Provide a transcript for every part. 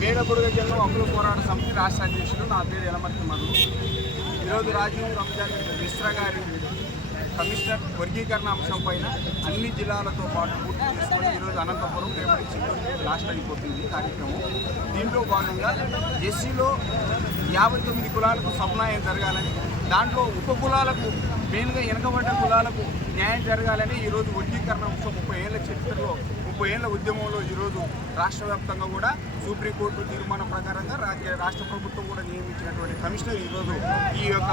మేడబుడుగ జిల్లా ఒకరు పోరాట సమితి రాష్ట్ర అధ్యక్షుడు నా పేరు ఎలమర్తి మధు. ఈరోజు రాజీవ్ రంజాన్ మిశ్రా గారి కమిషనర్ వర్గీకరణ అంశం పైన అన్ని జిల్లాలతో పాటు పూర్తి చేసుకొని ఈరోజు అనంతపురం రేపటి చిత్తూరుకి లాస్ట్ అయిపోతుంది కార్యక్రమం. దీంట్లో భాగంగా ఎస్సీలో యాభై తొమ్మిది కులాలకు సమన్వయం జరగాలని దాంట్లో ఉప కులాలకు మెయిన్గా వెనకబడ్డ కులాలకు న్యాయం జరగాలని ఈరోజు వర్గీకరణ అంశం ముప్పై ఏళ్ళ చరిత్రలో ముప్పై ఏళ్ళ ఉద్యమంలో ఈరోజు రాష్ట్ర వ్యాప్తంగా కూడా సుప్రీంకోర్టు తీర్మానం ప్రకారంగా రాజ్య రాష్ట్ర ప్రభుత్వం కూడా నియమించినటువంటి కమిషనర్ ఈరోజు ఈ యొక్క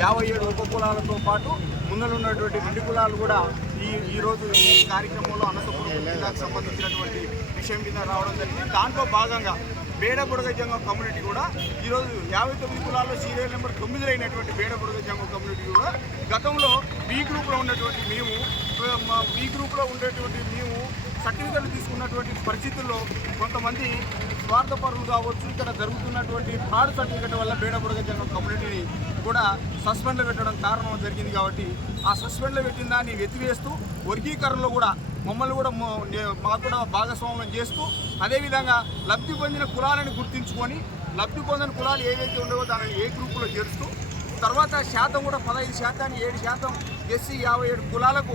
యాభై ఏడు ఉప కులాలతో పాటు ముందలున్నటువంటి రెండు కులాలు కూడా ఈ ఈరోజు ఈ కార్యక్రమంలో అనంతపురం జిల్లాకు సంబంధించినటువంటి విషయం మీద రావడం జరిగింది. దాంట్లో భాగంగా బేడబుడగ జంగం కమ్యూనిటీ కూడా ఈరోజు యాభై తొమ్మిది కులాల్లో సీరియల్ నెంబర్ తొమ్మిదిలో అయినటువంటి బేడబుడగ జంగం కమ్యూనిటీ కూడా గతంలో బీ గ్రూప్లో ఉన్నటువంటి మేము మీ గ్రూప్లో ఉండేటువంటి మేము సర్టిఫికెట్లు తీసుకున్నటువంటి పరిస్థితుల్లో కొంతమంది స్వార్థపరులు కావచ్చు ఇక్కడ జరుగుతున్నటువంటి పాడు సర్టిఫికెట్ వల్ల బేడబుడగ జంగం కమ్యూనిటీని కూడా సస్పెండ్లో పెట్టడం కారణం జరిగింది కాబట్టి ఆ సస్పెండ్లో పెట్టిన దాన్ని వెతివేస్తూ వర్గీకరణలో కూడా మమ్మల్ని కూడా మాకు కూడా భాగస్వామ్యం చేస్తూ అదేవిధంగా లబ్ధి పొందిన కులాలను గుర్తించుకొని లబ్ధి పొందిన కులాలు ఏవైతే ఉండవో దానిని ఏ గ్రూపులో చేరుస్తూ తర్వాత శాతం కూడా పదహైదు శాతాన్ని ఏడు శాతం ఎస్సీ యాభై ఏడు కులాలకు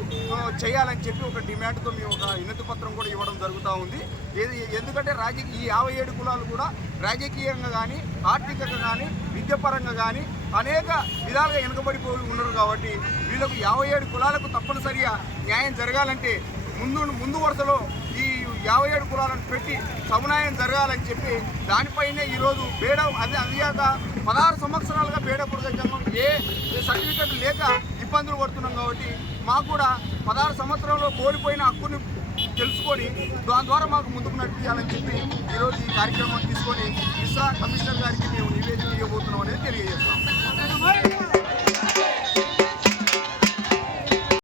చేయాలని చెప్పి ఒక డిమాండ్తో మేము ఒక వినతి పత్రం కూడా ఇవ్వడం జరుగుతూ ఉంది. ఏది ఎందుకంటే రాజకీయ ఈ యాభై ఏడు కులాలు కూడా రాజకీయంగా కానీ ఆర్థికంగా కానీ విద్యాపరంగా కానీ అనేక విధాలుగా వెనుకబడిపోయి ఉన్నారు కాబట్టి వీళ్ళకు యాభై ఏడు కులాలకు తప్పనిసరిగా న్యాయం జరగాలంటే ముందు ముందు వరుసలో ఈ యాభై ఏడు కులాలను పెట్టి సమన్వయం జరగాలని చెప్పి దానిపైనే ఈరోజు బేడ అది అదిగాక పదహారు సంవత్సరాలుగా బేడ బుడగ ఏ సర్టిఫికెట్ లేక ఇబ్బందులు పడుతున్నాం కాబట్టి మాకు కూడా పదహారు సంవత్సరంలో కోల్పోయిన హక్కుని తెలుసుకొని దాని ద్వారా మాకు ముందుకు నడిపించాలని చెప్పి ఈరోజు ఈ కార్యక్రమం తీసుకొని ఇసా కమిషనర్ గారికి మేము నివేదిక ఇవ్వబోతున్నాం అనేది తెలియజేస్తాం